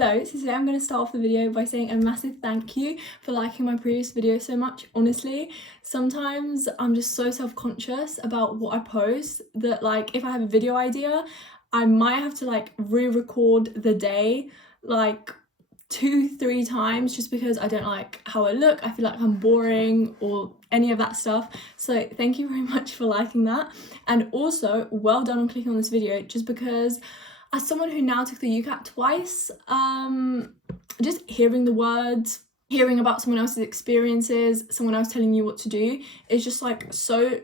Hello, so today I'm going to start off the video by saying a massive thank you for liking my previous video so much. Honestly, sometimes I'm just so self-conscious about what I post that like if I have a video idea, I might have to like re-record the day like 2-3 times just because I don't like how I look, I feel like I'm boring or any of that stuff. So thank you very much for liking that, and also well done on clicking on this video, just because as someone who now took the UCAT twice, just hearing the words, hearing about someone else's experiences, someone else telling you what to do is just like so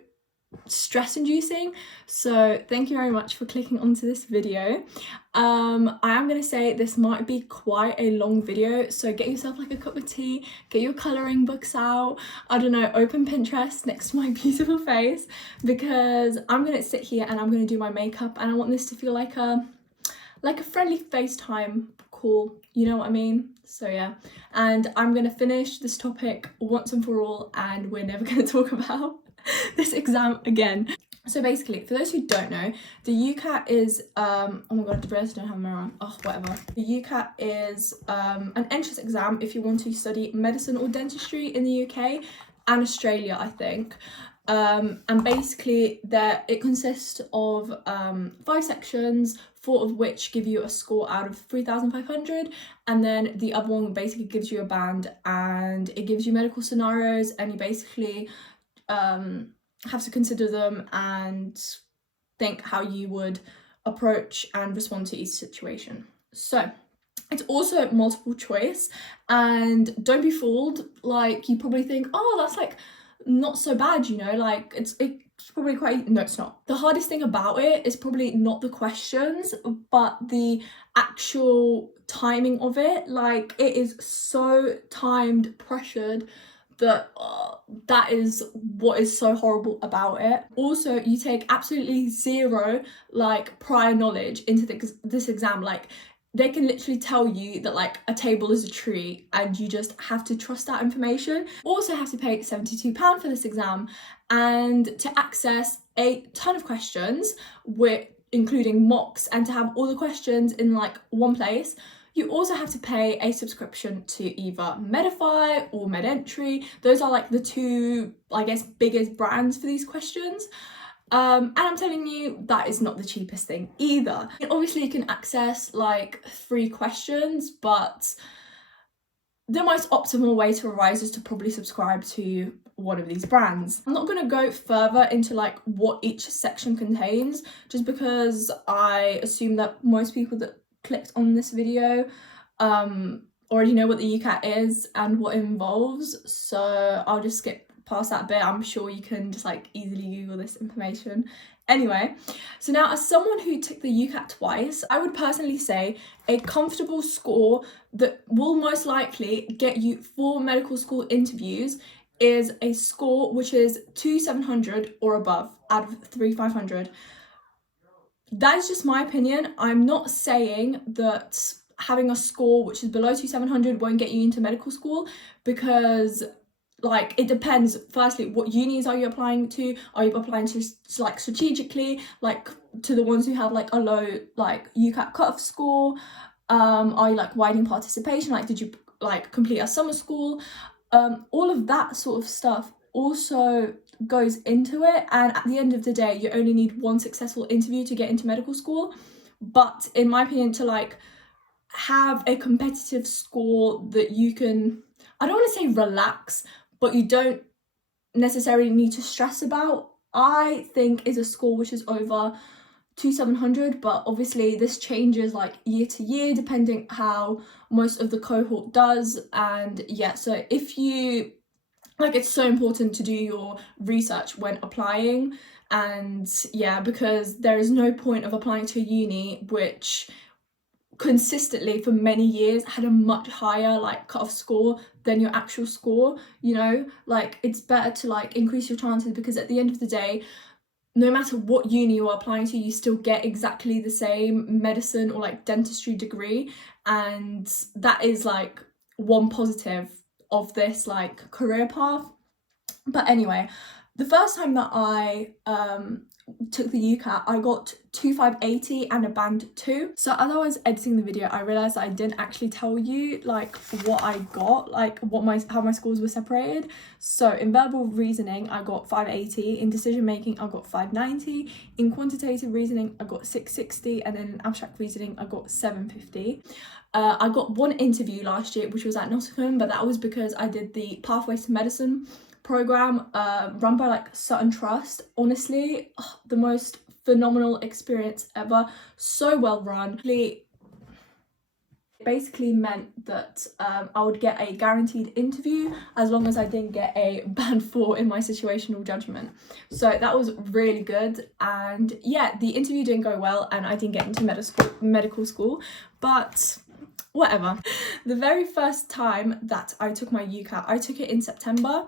stress inducing. So thank you very much for clicking onto this video. I am going to say this might be quite a long video, so get yourself like a cup of tea, get your colouring books out, I don't know, open Pinterest next to my beautiful face, because I'm going to sit here and I'm going to do my makeup, and I want this to feel like a friendly FaceTime call, you know what I mean? So yeah, and I'm going to finish this topic once and for all, and we're never going to talk about this exam again. So basically, for those who don't know, the UCAT is oh my god, I don't have my mirror on. Oh, whatever. The UCAT is an entrance exam if you want to study medicine or dentistry in the UK and Australia, I think. And basically it consists of 5 sections, 4 of which give you a score out of 3,500, and then the other one basically gives you a band and it gives you medical scenarios, and you basically have to consider them and think how you would approach and respond to each situation. So it's also multiple choice, and don't be fooled, like you probably think, oh, that's like not so bad, you know, like it's probably quite, no, it's not. The hardest thing about it is probably not the questions, but the actual timing of it. Like it is so timed, pressured, that is what is so horrible about it. Also, you take absolutely zero like prior knowledge into this exam. Like they can literally tell you that like a table is a tree, and you just have to trust that information. Also have to pay £72 for this exam, and to access a ton of questions, including mocks, and to have all the questions in like one place, you also have to pay a subscription to either Medify or MedEntry. Those are like the two, I guess, biggest brands for these questions. And I'm telling you, that is not the cheapest thing either. Obviously, you can access like 3 questions, but the most optimal way to revise is to probably subscribe to one of these brands. I'm not going to go further into like what each section contains, just because I assume that most people that clicked on this video already know what the UCAT is and what it involves, so I'll just skip past that bit. I'm sure you can just like easily Google this information. Anyway, so now as someone who took the UCAT twice, I would personally say a comfortable score that will most likely get you 4 medical school interviews is a score which is 2,700 or above out of 3,500. That is just my opinion. I'm not saying that having a score which is below 2,700 won't get you into medical school, because like it depends. Firstly, what unis are you applying to? Are you applying to like strategically, like to the ones who have like a low like UCAT cutoff score? Are you like widening participation? Like did you like complete a summer school? All of that sort of stuff also goes into it, and at the end of the day you only need 1 successful interview to get into medical school. But in my opinion, to like have a competitive score that you can, I don't want to say relax, but you don't necessarily need to stress about, I think is a score which is over 2,700. But obviously this changes like year to year depending how most of the cohort does. And yeah, so if you like, it's so important to do your research when applying. And yeah, because there is no point of applying to a uni which consistently for many years had a much higher like cut-off score than your actual score, you know. Like it's better to like increase your chances, because at the end of the day, no matter what uni you are applying to, you still get exactly the same medicine or like dentistry degree, and that is like one positive of this like career path. But anyway, The first time that I took the UCAT, I got 2580 and a band 2. So as I was editing the video, I realized that I didn't actually tell you like what I got, like how my scores were separated. So in verbal reasoning I got 580, in decision making I got 590, in quantitative reasoning I got 660, and then in abstract reasoning I got 750. I got one interview last year, which was at Nottingham, but that was because I did the Pathways to Medicine program run by like Sutton Trust. Honestly, the most phenomenal experience ever, so well run. It basically meant that I would get a guaranteed interview as long as I didn't get a band 4 in my situational judgment. So that was really good, and yeah, the interview didn't go well and I didn't get into medical school, but whatever. The very first time that I took my UCAT, I took it in September.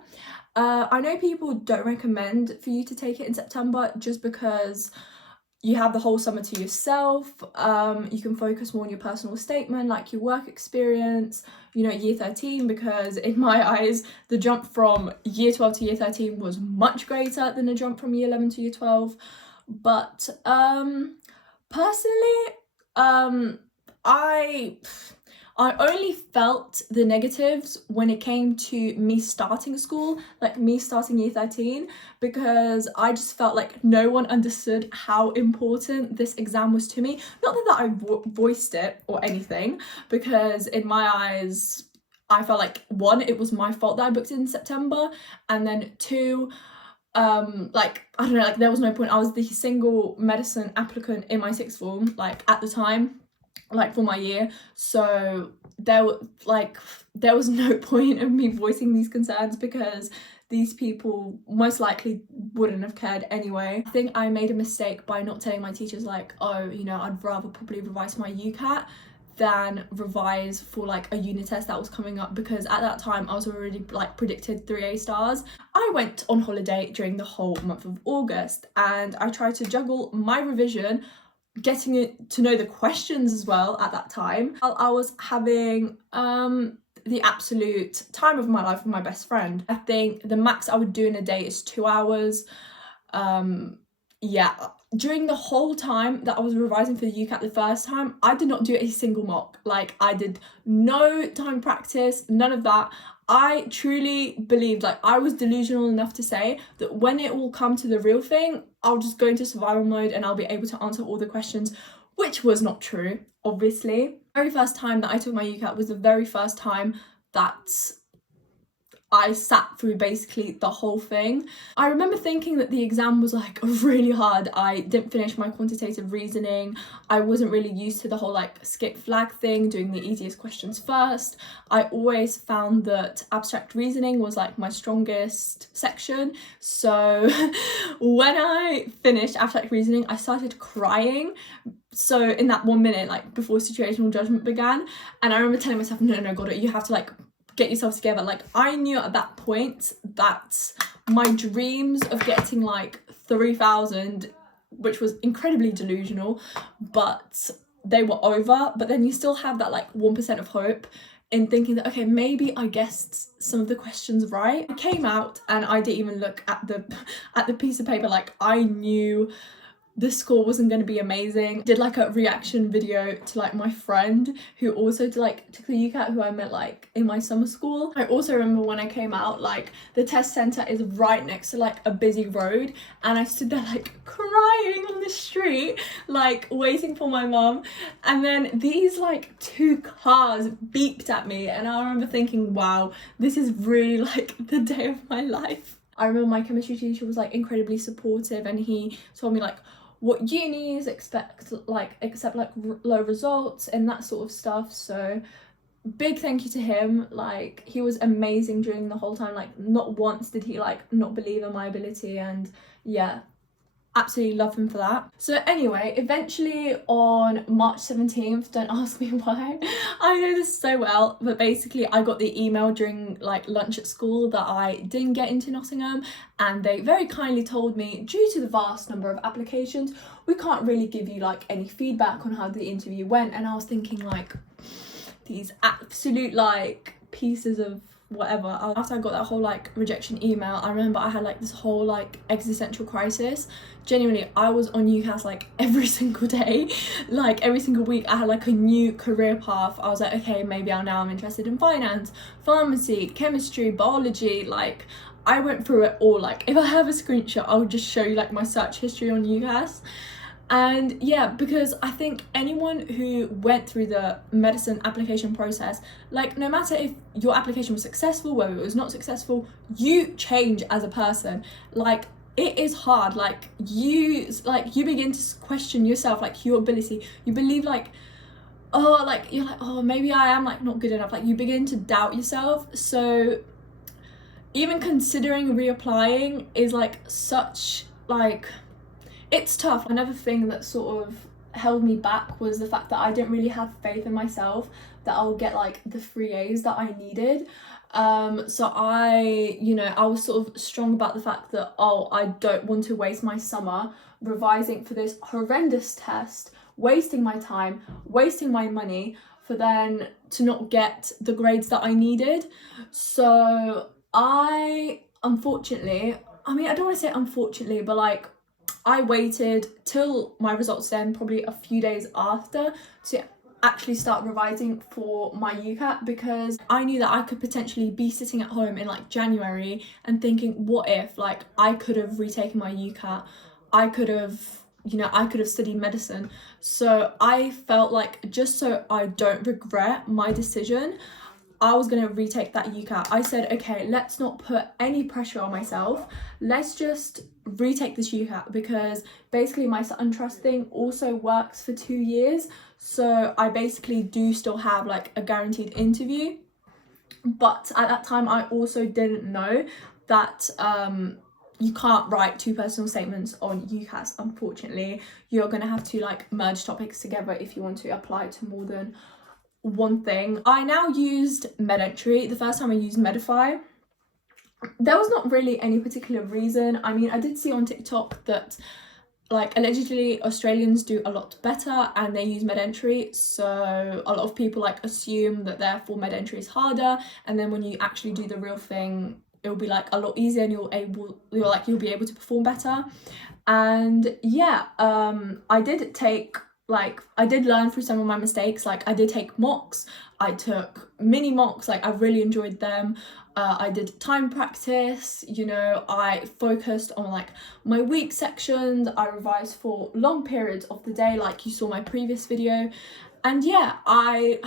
I know people don't recommend for you to take it in September just because you have the whole summer to yourself. You can focus more on your personal statement, like your work experience, you know, year 13, because in my eyes, the jump from year 12 to year 13 was much greater than the jump from year 11 to year 12. But personally, I only felt the negatives when it came to me starting school, like me starting year 13, because I just felt like no one understood how important this exam was to me. Not that I voiced it or anything, because in my eyes, I felt like, one, it was my fault that I booked it in September, and then two, like, I don't know, like there was no point. I was the single medicine applicant in my sixth form, like at the time, like for my year, so there was no point of me voicing these concerns because these people most likely wouldn't have cared anyway. I think I made a mistake by not telling my teachers like, oh, you know, I'd rather probably revise my UCAT than revise for like a unit test that was coming up, because at that time I was already like predicted 3A stars. I went on holiday during the whole month of August and I tried to juggle my revision, getting to know the questions as well at that time, while I was having the absolute time of my life with my best friend. I think the max I would do in a day is 2 hours. Yeah, during the whole time that I was revising for the UCAT the first time, I did not do a single mock. Like, I did no time practice, none of that. I truly believed, like, I was delusional enough to say that when it will come to the real thing, I'll just go into survival mode and I'll be able to answer all the questions, which was not true, obviously. The very first time that I took my UCAT was the very first time that I sat through basically the whole thing. I remember thinking that the exam was like really hard. I didn't finish my quantitative reasoning. I wasn't really used to the whole like skip flag thing, doing the easiest questions first. I always found that abstract reasoning was like my strongest section. So when I finished abstract reasoning, I started crying. So in that 1 minute, like before situational judgment began, and I remember telling myself, no, got it, you have to like get yourself together. Like, I knew at that point that my dreams of getting like 3,000, which was incredibly delusional, but they were over. But then you still have that like 1% of hope in thinking that, okay, maybe I guessed some of the questions right. I came out and I didn't even look at the piece of paper. Like, I knew the score wasn't going to be amazing. Did like a reaction video to like my friend who also took the UCAT, who I met like in my summer school. I also remember when I came out, like the test center is right next to like a busy road, and I stood there like crying on the street, like waiting for my mum, and then these like 2 cars beeped at me, and I remember thinking, wow, this is really like the day of my life. I remember my chemistry teacher was like incredibly supportive, and he told me like what unis accept like low results and that sort of stuff. So big thank you to him. Like, he was amazing during the whole time. Like, not once did he like not believe in my ability, and yeah, absolutely love him for that. So anyway, eventually on March 17th, don't ask me why, I know this so well, but basically I got the email during like lunch at school that I didn't get into Nottingham, and they very kindly told me, due to the vast number of applications, we can't really give you like any feedback on how the interview went. And I was thinking, like, these absolute like pieces of whatever. After I got that whole like rejection email, I remember I had like this whole like existential crisis. Genuinely, I was on UCAT like every single day, like every single week I had like a new career path. I was like, okay, maybe I'm interested in finance, pharmacy, chemistry, biology. Like I went through it all. Like if I have a screenshot, I'll just show you like my search history on UCAT. And yeah, because I think anyone who went through the medicine application process, like no matter if your application was successful, whether it was not successful, you change as a person. Like it is hard. Like you begin to question yourself, like your ability. You believe like, oh, like you're like, oh, maybe I am like not good enough. Like you begin to doubt yourself. So even considering reapplying is like such like, it's tough. Another thing that sort of held me back was the fact that I didn't really have faith in myself that I'll get like the 3 A's that I needed. So I was sort of strong about the fact that, oh, I don't want to waste my summer revising for this horrendous test, wasting my time, wasting my money for then to not get the grades that I needed. So I unfortunately, I mean, I don't want to say unfortunately, but like I waited till my results then, probably a few days after, to actually start revising for my UCAT, because I knew that I could potentially be sitting at home in like January and thinking, what if like I could have retaken my UCAT, I could have studied medicine. So I felt like, just so I don't regret my decision, I was going to retake that UCAT. I said, okay, let's not put any pressure on myself. Let's just retake this UCAT, because basically my SunTrust thing also works for 2 years. So I basically do still have like a guaranteed interview. But at that time, I also didn't know that you can't write 2 personal statements on UCATs, unfortunately. You're going to have to like merge topics together if you want to apply to more than one thing. I now used MedEntry. The first time I used Medify, there was not really any particular reason. I mean, I did see on TikTok that like allegedly Australians do a lot better and they use MedEntry, so a lot of people like assume that therefore MedEntry is harder, and then when you actually do the real thing, it'll be like a lot easier and you'll be able to perform better. And yeah, I did learn through some of my mistakes. Like I did take mocks, I took mini mocks, like I really enjoyed them. I did time practice, I focused on like my weak sections, I revised for long periods of the day like you saw my previous video. And yeah, I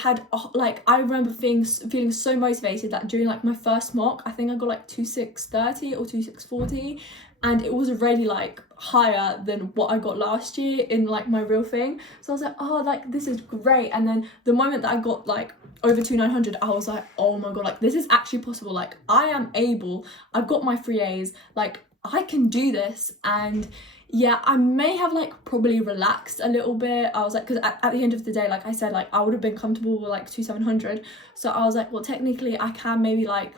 remember feeling so motivated that during like my first mock, I think I got like 2630 or 2640, and it was already like higher than what I got last year in like my real thing. So I was like, oh, like this is great. And then the moment that I got like over 2900, I was like, oh my god, like this is actually possible. Like I am able, I've got my 3 A's, like I can do this. And yeah, I may have like probably relaxed a little bit. I was like, because at the end of the day, like I said, like I would have been comfortable with like 2700. So I was like, well, technically I can maybe like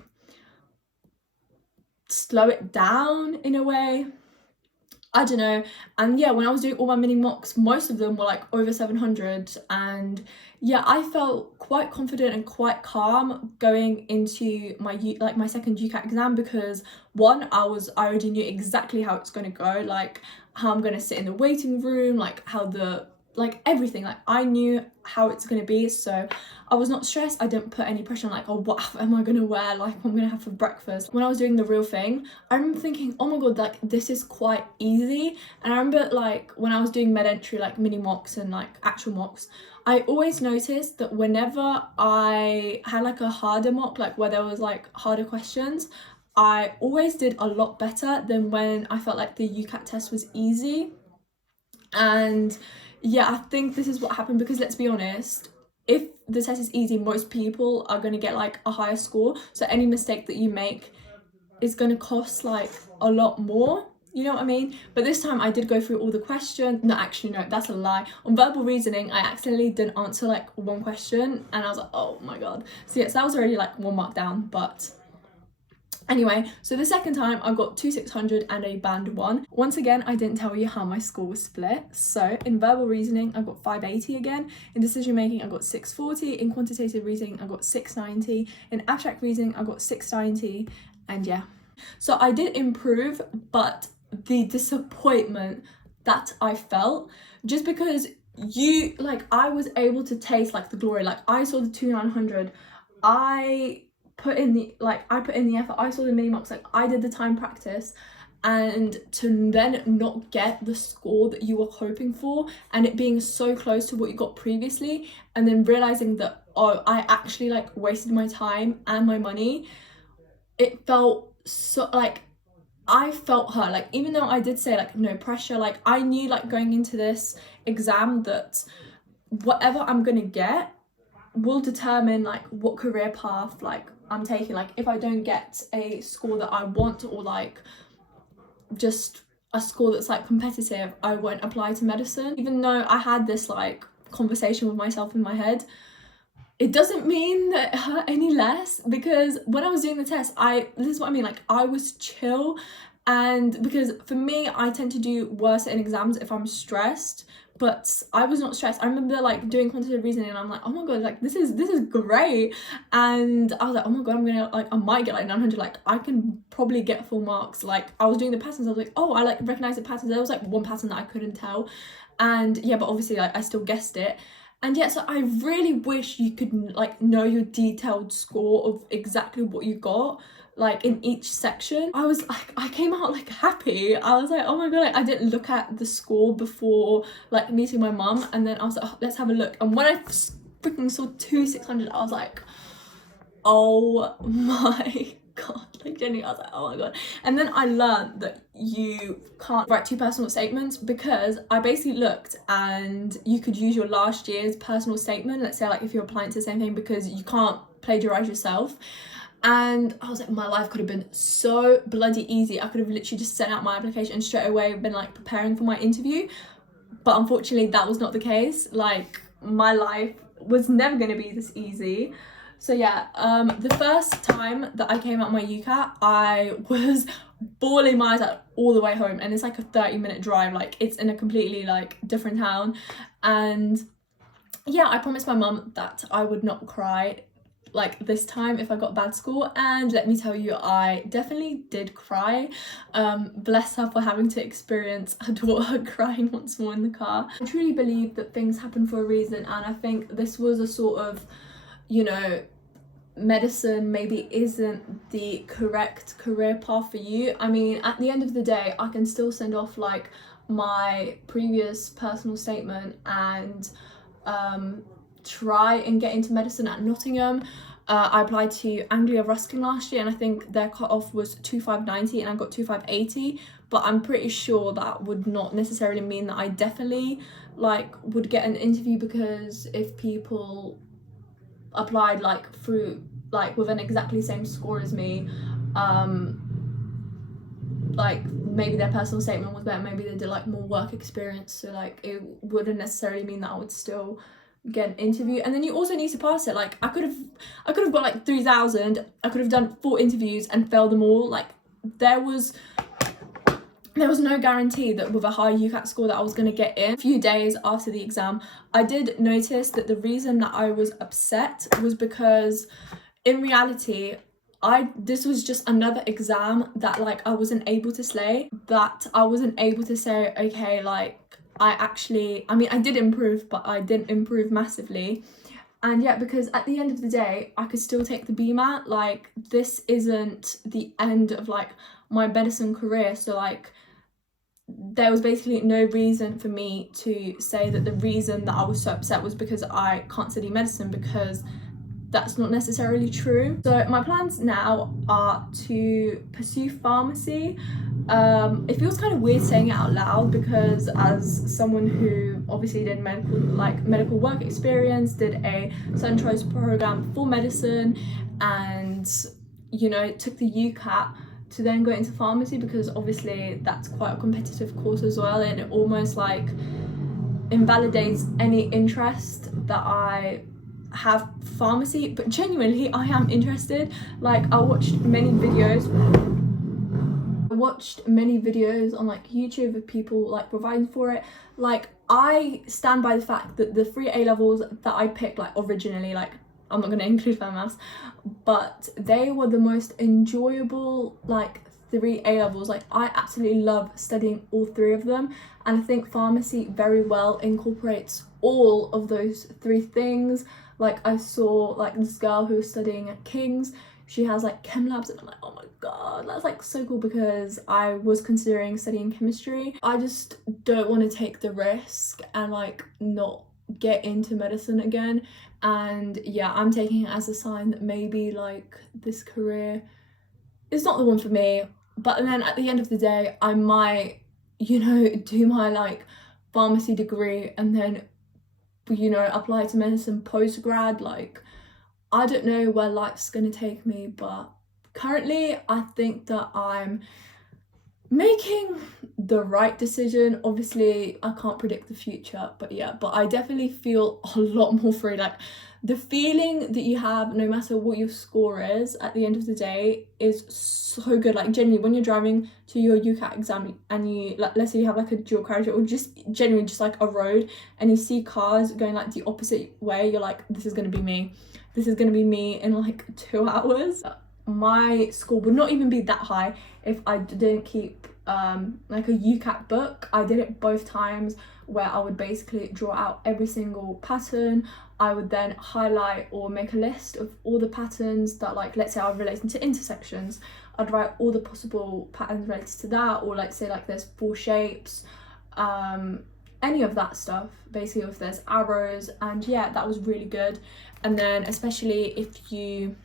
slow it down in a way, I don't know. And yeah, when I was doing all my mini mocks, most of them were like over 700, and yeah, I felt quite confident and quite calm going into my second UCAT exam, because one, I already knew exactly how it's going to go, like how I'm going to sit in the waiting room, like how everything, like I knew how it's going to be. So I was not stressed. I didn't put any pressure on like, oh, what am I going to wear, like what I'm going to have for breakfast. When I was doing the real thing, I remember thinking, oh my god, like this is quite easy. And I remember like when I was doing MedEntry, like mini mocks and like actual mocks, I always noticed that whenever I had like a harder mock, like where there was like harder questions, I always did a lot better than when I felt like the UCAT test was easy. And yeah, I think this is what happened, because let's be honest, if the test is easy, most people are going to get like a higher score. So any mistake that you make is going to cost like a lot more, you know what I mean? But this time I did go through all the questions. No, actually no, that's a lie. On verbal reasoning, I accidentally didn't answer like one question and I was like, oh my god. So yes, that was already like 1 mark down. But Anyway, so the second time I got 2600 and a band 1. Once again, I didn't tell you how my score was split. So in verbal reasoning, I got 580 again. In decision making, I got 640. In quantitative reasoning, I got 690. In abstract reasoning, I got 690. And yeah. So I did improve, but the disappointment that I felt, just because I was able to taste like the glory. Like I saw the 2900. I put in the effort. I saw the mini marks, like I did the time practice, and to then not get the score that you were hoping for, and it being so close to what you got previously, and then realizing that, oh, I actually like wasted my time and my money, it felt so like I felt hurt. Like even though I did say like no pressure, like I knew like going into this exam that whatever I'm gonna get will determine like what career path like I'm taking. Like if I don't get a score that I want, or like just a score that's like competitive, I won't apply to medicine. Even though I had this like conversation with myself in my head, it doesn't mean that it hurt any less, because when I was doing the test, this is what I mean, like I was chill. And because for me, I tend to do worse in exams if I'm stressed, but I was not stressed. I remember like doing quantitative reasoning and I'm like, oh my god, like this is great. And I was like, oh my god, I might get like 900, like I can probably get full marks. Like I was doing the patterns, I was like, oh, I like recognize the patterns. There was like one pattern that I couldn't tell, and yeah, but obviously like I still guessed it. And yeah, so I really wish you could like know your detailed score of exactly what you got, like in each section. I was like, I came out like happy. I was like, oh my god, like, I didn't look at the score before like meeting my mum, and then I was like, oh, let's have a look. And when I freaking saw 2600, I was like, oh my god, like genuinely, I was like, oh my god. And then I learned that you can't write 2 personal statements, because I basically looked and you could use your last year's personal statement, let's say like if you're applying to the same thing, because you can't plagiarize yourself. And I was like, my life could have been so bloody easy. I could have literally just sent out my application and straight away been like preparing for my interview. But unfortunately that was not the case. Like my life was never going to be this easy. So yeah, the first time that I came out my UCAT, I was bawling my eyes out all the way home, and it's like a 30-minute drive, like it's in a completely like different town. And yeah, I promised my mum that I would not cry like this time if I got a bad score, and let me tell you, I definitely did cry. Bless her for having to experience her daughter crying once more in the car. I truly believe that things happen for a reason, and I think this was a sort of, you know, medicine maybe isn't the correct career path for you. I mean, at the end of the day, I can still send off like my previous personal statement and try and get into medicine at Nottingham. I applied to Anglia Ruskin last year, and I think their cut-off was 2590 and I got 2580, but I'm pretty sure that would not necessarily mean that I definitely like would get an interview, because if people applied like through like with an exactly same score as me, like maybe their personal statement was better, maybe they did like more work experience, so like it wouldn't necessarily mean that I would still get an interview. And then you also need to pass it. Like I could have got like 3000, I could have done 4 interviews and failed them all. Like there was no guarantee that with a high UCAT score that I was going to get in. A few days after the exam, I did notice that the reason that I was upset was because in reality, this was just another exam that like I wasn't able to slay, that I wasn't able to say, okay, like I mean, I did improve, but I didn't improve massively. And yeah, because at the end of the day, I could still take the BMAT. Like this isn't the end of like my medicine career, so like there was basically no reason for me to say that the reason that I was so upset was because I can't study medicine, because that's not necessarily true. So my plans now are to pursue pharmacy. It feels kind of weird saying it out loud, because as someone who obviously did medical work experience, did a certain choice program for medicine, and you know, took the UCAT to then go into pharmacy, because obviously that's quite a competitive course as well, and it almost like invalidates any interest that I have pharmacy, but genuinely I am interested. Like I watched many videos on like YouTube of people like providing for it. Like I stand by the fact that the 3 A-levels that I picked, like originally, like I'm not going to include my maths, but they were the most enjoyable like 3 A-levels. Like I absolutely love studying all 3 of them, and I think pharmacy very well incorporates all of those 3 things. Like I saw like this girl who was studying at King's, she has like chem labs, and I'm like, oh my god, that's like so cool, because I was considering studying chemistry. I just don't want to take the risk and like not get into medicine again. And yeah, I'm taking it as a sign that maybe like this career is not the one for me. But then at the end of the day, I might, you know, do my like pharmacy degree and then, you know, apply to medicine post-grad. Like I don't know where life's gonna take me, but currently I think that I'm making the right decision. Obviously I can't predict the future, but yeah, but I definitely feel a lot more free. Like the feeling that you have no matter what your score is at the end of the day is so good. Like genuinely, when you're driving to your UCAT exam and you like, let's say you have like a dual carriage or just genuinely just like a road and you see cars going like the opposite way, you're like, this is gonna be me, this is gonna be me in like 2 hours. My score would not even be that high if I didn't keep like a UCAT book. I did it both times, where I would basically draw out every single pattern. I would then highlight or make a list of all the patterns that, like, let's say I'm relating to intersections, I'd write all the possible patterns related to that, or let's say like there's 4 shapes, any of that stuff basically, if there's arrows. And yeah, that was really good. And then especially if you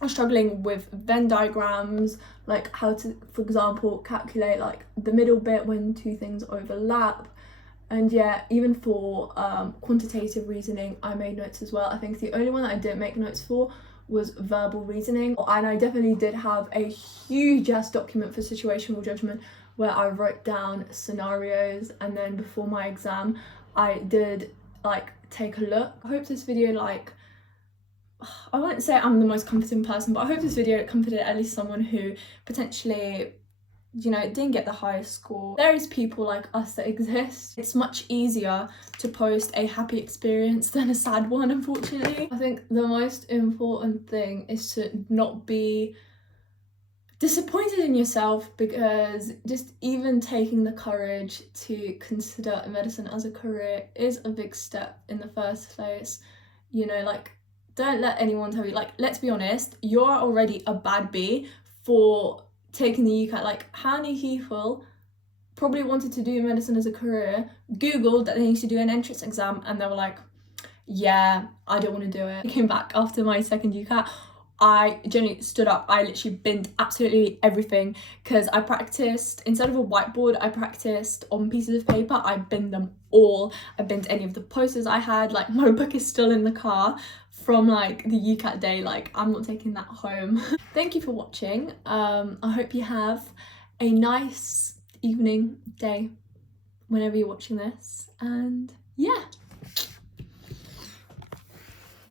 are struggling with Venn diagrams, like how to, for example, calculate like the middle bit when 2 things overlap. And yeah, even for quantitative reasoning, I made notes as well. I think the only one that I didn't make notes for was verbal reasoning. And I definitely did have a huge ass document for situational judgment where I wrote down scenarios, and then before my exam I did like take a look. I hope this video, like, I won't say I'm the most comforting person, but I hope this video comforted at least someone who potentially, you know, didn't get the highest score. There is people like us that exist. It's much easier to post a happy experience than a sad one, unfortunately. I think the most important thing is to not be disappointed in yourself, because just even taking the courage to consider medicine as a career is a big step in the first place. You know, like, don't let anyone tell you, like, let's be honest, you're already a bad bee for taking the UCAT. Like, how many people probably wanted to do medicine as a career, googled that they need to do an entrance exam, and they were like, yeah, I don't want to do it. I came back after my second UCAT, I genuinely stood up, I literally binned absolutely everything, because I practiced, instead of a whiteboard, I practiced on pieces of paper. I binned them all. I binned any of the posters I had. Like, my book is still in the car from like the UCAT day. Like, I'm not taking that home. Thank you for watching. I hope you have a nice evening, day, whenever you're watching this, and yeah.